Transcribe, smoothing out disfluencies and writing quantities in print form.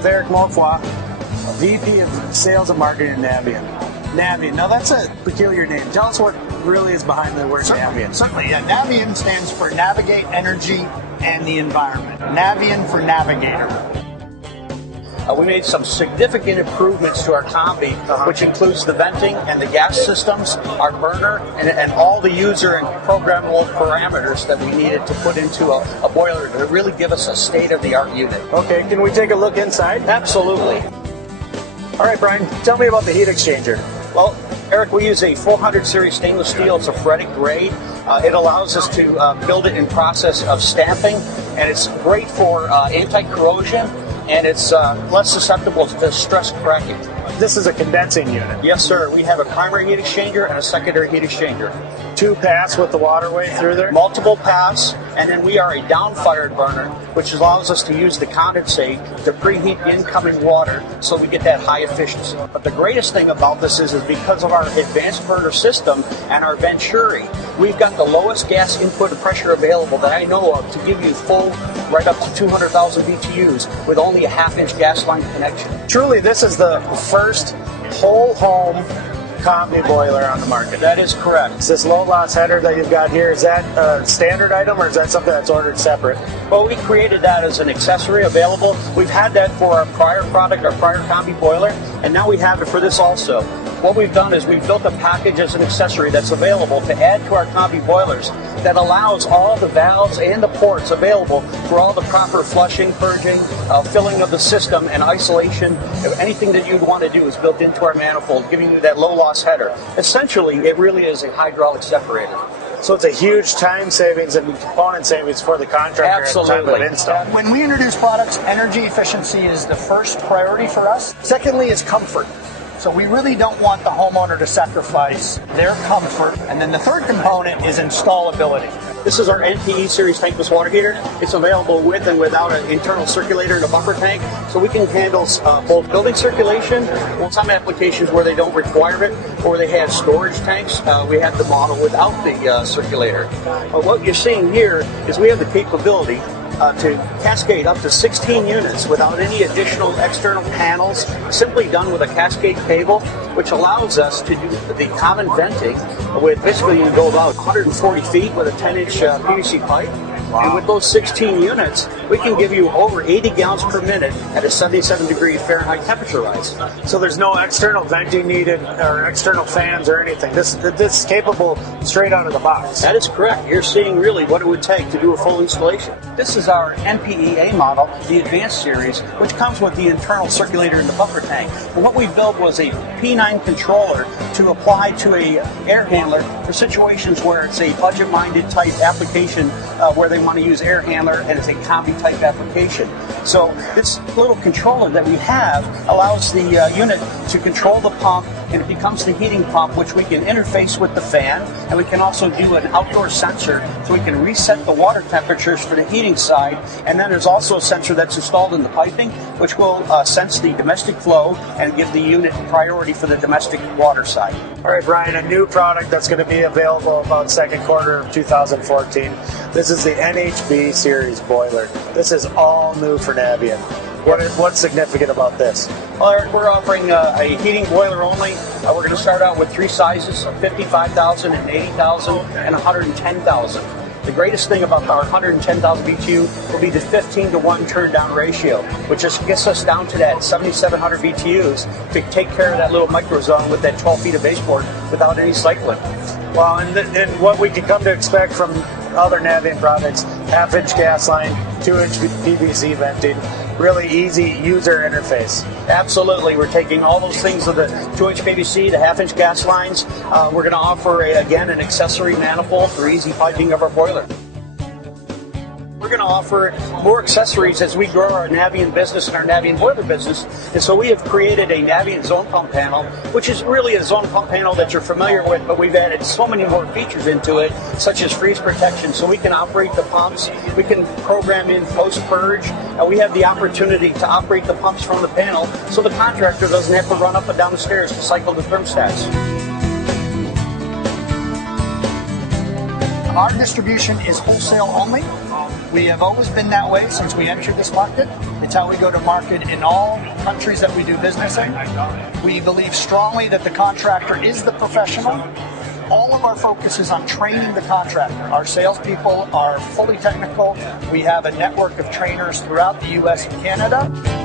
with Eric Mofoy, VP of Sales and Marketing at Navien. Navien, now that's a peculiar name. Tell us what really is behind the word Navien. Certainly, yeah. Navien stands for Navigate Energy and the Environment. Navien for Navigator. We made some significant improvements to our combi, which includes the venting and the gas systems, our burner, and all the user and programmable parameters that we needed to put into a boiler to really give us a state-of-the-art unit. Okay, can we take a look inside? Absolutely. All right, Brian, tell me about the heat exchanger. Well, Eric, we use a 400 series stainless steel. It's a ferritic grade. It allows us to build it in process of stamping, and it's great for anti-corrosion, and it's less susceptible to stress cracking. This is a condensing unit. Yes, sir. We have a primary heat exchanger and a secondary heat exchanger. 2 pass with the waterway through there? Multiple pass, and then we are a down-fired burner, which allows us to use the condensate to preheat the incoming water so we get that high efficiency. But the greatest thing about this is because of our advanced burner system and our Venturi, we've got the lowest gas input pressure available that I know of to give you full, right up to 200,000 BTUs with only a half-inch gas line connection. Truly, this is the first whole home combi boiler on the market. That is correct. It's this low loss header that you've got here. Is that a standard item or is that something that's ordered separate? Well, we created that as an accessory available. We've had that for our prior product, our prior combi boiler, and now we have it for this also. What we've done is we've built a package as an accessory that's available to add to our combi boilers that allows all the valves and the ports available for all the proper flushing, purging, filling of the system, and isolation. Anything that you'd want to do is built into our manifold, giving you that low loss header. Essentially, it really is a hydraulic separator. So it's a huge time savings and component savings for the contractor Absolutely. at the time of install. When we introduce products, energy efficiency is the first priority for us. Secondly is comfort. So we really don't want the homeowner to sacrifice their comfort. And then the third component is installability. This is our NPE series tankless water heater. It's available with and without an internal circulator and a buffer tank, so we can handle both building circulation, well, some applications where they don't require it, or they have storage tanks. We have the model without the circulator. But what you're seeing here is we have the capability to cascade up to 16 units without any additional external panels, simply done with a cascade cable, which allows us to do the common venting with basically you can go about 140 feet with a 10-inch PVC pipe. Wow. And with those 16 units, we can give you over 80 gallons per minute at a 77-degree Fahrenheit temperature rise. So there's no external venting needed or external fans or anything. This is capable straight out of the box. That is correct. You're seeing really what it would take to do a full installation. This is our NPEA model, the Advanced Series, which comes with the internal circulator and the buffer tank. And what we built was a P9 controller to apply to a air handler for situations where it's a budget-minded type application where they want to use air handler and it's a combi type application. So this little controller that we have allows the unit to control the pump, and it becomes the heating pump, which we can interface with the fan, and we can also do an outdoor sensor so we can reset the water temperatures for the heating side. And then there's also a sensor that's installed in the piping, which will sense the domestic flow and give the unit priority for the domestic water side. All right, Brian, a new product that's going to be available about second quarter of 2014. This is the NHB series boiler. This is all new for Navien. What's significant about this? Well, Eric, we're offering a heating boiler only. We're going to start out with 3 sizes of 55,000 and 80,000 and 110,000. The greatest thing about our 110,000 BTU will be the 15 to 1 turn down ratio, which just gets us down to that 7,700 BTUs to take care of that little micro zone with that 12 feet of baseboard without any cycling. Well, and what we can come to expect from other Navien products, half-inch gas line, 2-inch PVC venting, really easy user interface. Absolutely. We're taking all those things of the 2-inch PVC, the half-inch gas lines. We're going to offer, again, an accessory manifold for easy piping of our boiler. We're going to offer more accessories as we grow our Navien business and our Navien boiler business. And so we have created a Navien zone pump panel, which is really a zone pump panel that you're familiar with, but we've added so many more features into it, such as freeze protection. So we can operate the pumps, we can program in post-purge, and we have the opportunity to operate the pumps from the panel so the contractor doesn't have to run up and down the stairs to cycle the thermostats. Our distribution is wholesale only. We have always been that way since we entered this market. It's It's how we go to market in all countries that we do business in. We believe strongly that the contractor is the professional. All of our focus is on training the contractor. Our salespeople are fully technical. We have a network of trainers throughout the U.S. and Canada.